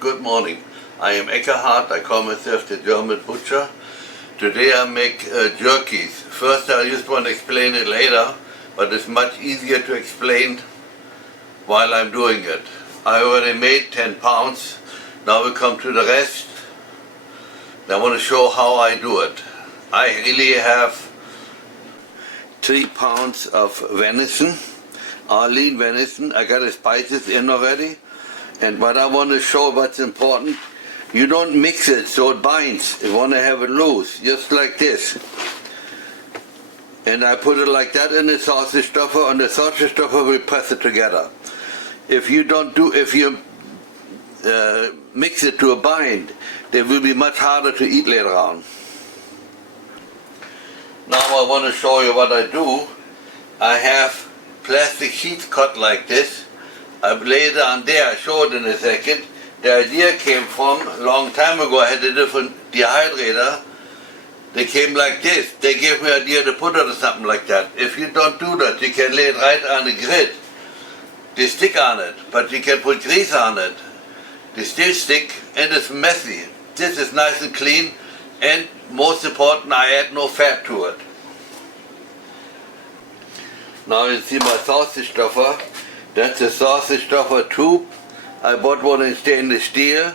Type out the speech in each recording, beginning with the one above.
Good morning. I am Eckhart. I call myself the German butcher. Today I make jerkies. First I just want to explain it later, but it's much easier to explain while I'm doing it. I already made 10 pounds. Now we come to the rest. I want to show how I do it. I really have 3 pounds of venison, lean venison. I got the spices in already. And what I want to show, what's important, you don't mix it so it binds. You want to have it loose, just like this. And I put it like that in the sausage stuffer, and the sausage stuffer will press it together. If you mix it to a bind, they will be much harder to eat later on. Now I want to show you what I do. I have plastic sheets cut like this. I lay it on there, I'll show it in a second. The idea came from, a long time ago I had a different dehydrator. They came like this. They gave me the idea to put it or something like that. If you don't do that, you can lay it right on the grid. They stick on it, but you can put grease on it. They still stick, and it's messy. This is nice and clean, and most important, I add no fat to it. Now you see my sausage stuffer. That's a sausage stuffer tube. I bought one in stainless steel.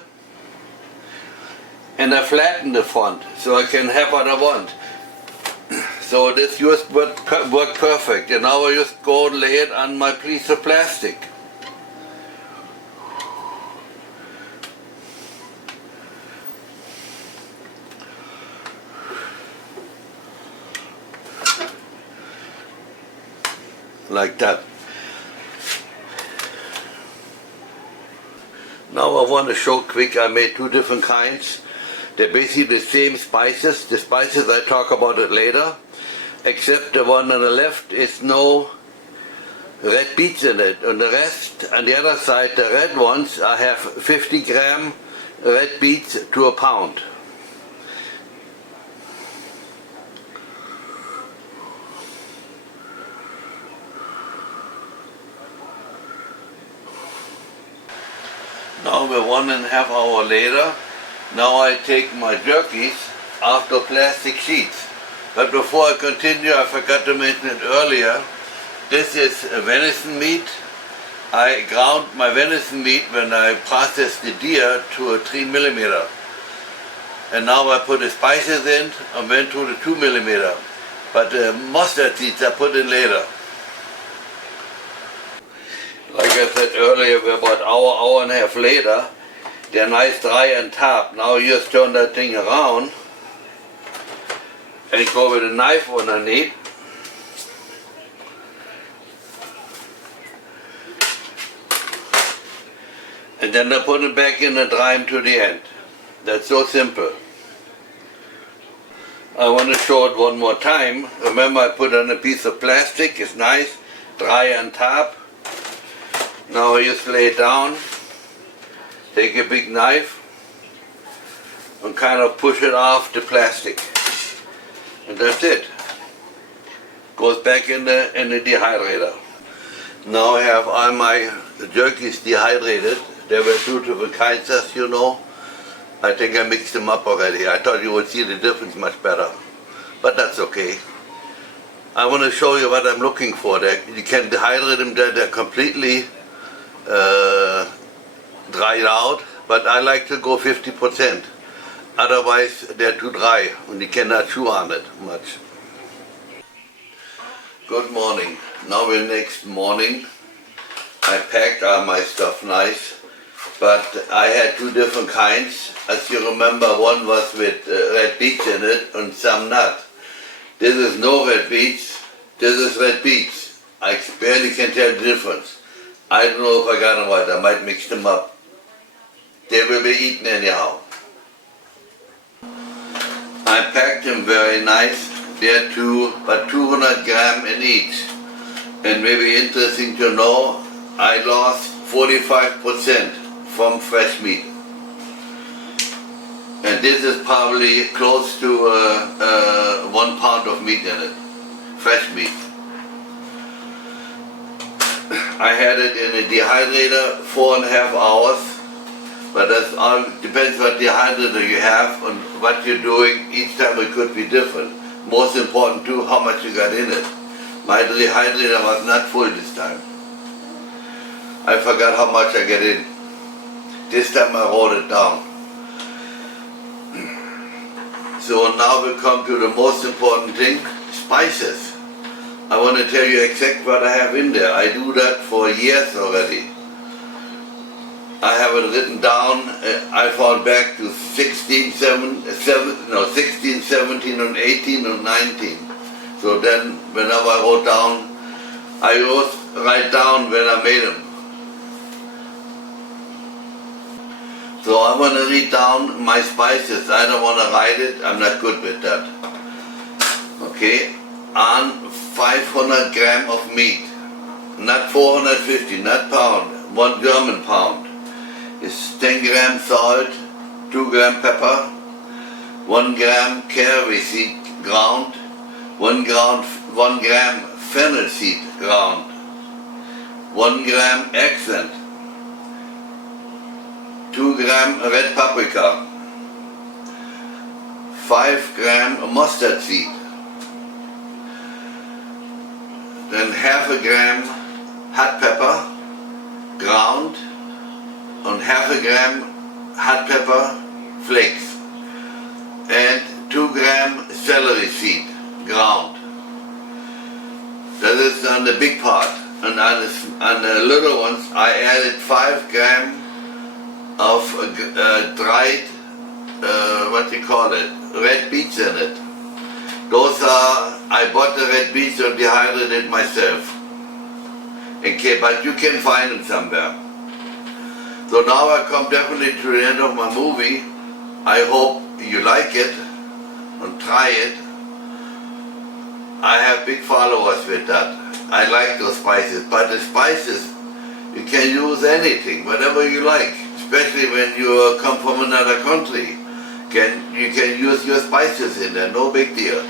And I flattened the front so I can have what I want. So this just worked perfect. And now I just go and lay it on my piece of plastic. Like that. Now I want to show quick, I made 2 different kinds. They're basically the same spices. The spices I talk about it later. Except the one on the left is no red beets in it. And the rest, on the other side, the red ones, I have 50 gram red beets to a pound. Now we're 1.5 hours later. Now I take my jerkies after plastic sheets. But before I continue, I forgot to mention it earlier. This is venison meat. I ground my venison meat when I processed the deer to a 3 millimeter. And now I put the spices in and went to the 2 millimeter. But the mustard seeds I put in later. Like I said earlier, we're about hour and a half later. They're nice dry on top. Now you just turn that thing around and go with a knife underneath. And then I put it back in and dry them to the end. That's so simple. I want to show it one more time. Remember, I put on a piece of plastic. It's nice, dry on top. Now I just lay it down, take a big knife and kind of push it off the plastic. And that's it. Goes back in the dehydrator. Now I have all my jerkies dehydrated. There were 2 different kinds, as you know. I think I mixed them up already. I thought you would see the difference much better. But that's okay. I want to show you what I'm looking for. You can dehydrate them, they're completely dried out, but I like to go 50%. Otherwise they're too dry and you cannot chew on it much. Good morning. Now we're next morning. I packed all my stuff nice, but I had 2 different kinds. As you remember, one was with red beets in it and some not. This is no red beets, this is red beets. I barely can tell the difference. I don't know if I got them right, I might mix them up. They will be eaten anyhow. I packed them very nice. They're about 200 gram in each. And maybe interesting to know, I lost 45% from fresh meat. And this is probably close to 1 pound of meat in it, fresh meat. I had it in a dehydrator 4.5 hours. But that's all depends what dehydrator you have and what you're doing. Each time it could be different. Most important too, how much you got in it. My dehydrator was not full this time. I forgot how much I get in. This time I wrote it down. So now we come to the most important thing, spices. I want to tell you exactly what I have in there. I do that for years already. I have it written down. I found back to 16, 17, and 18, and 19. So then, whenever I wrote down, I always write down when I made them. So I want to read down my spices. I don't want to write it. I'm not good with that. Okay, on 500 gram of meat, not 450, not pound, 1 German pound. Is 10 gram salt, 2 gram pepper, 1 gram caraway seed ground, 1 gram fennel seed ground, 1 gram accent, 2 gram red paprika, 5 gram mustard seed, then half a gram hot pepper ground, and half a gram hot pepper flakes, and 2 gram celery seed ground. That is on the big part. And on the little ones I added 5 gram of dried, red beets in it. Those are, I bought the red beets and dehydrated myself. Okay, but you can find them somewhere. So now I come definitely to the end of my movie. I hope you like it and try it. I have big followers with that. I like those spices, but the spices, you can use anything, whatever you like, especially when you come from another country. You can use your spices in there, no big deal.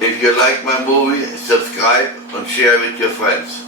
If you like my movie, subscribe and share with your friends.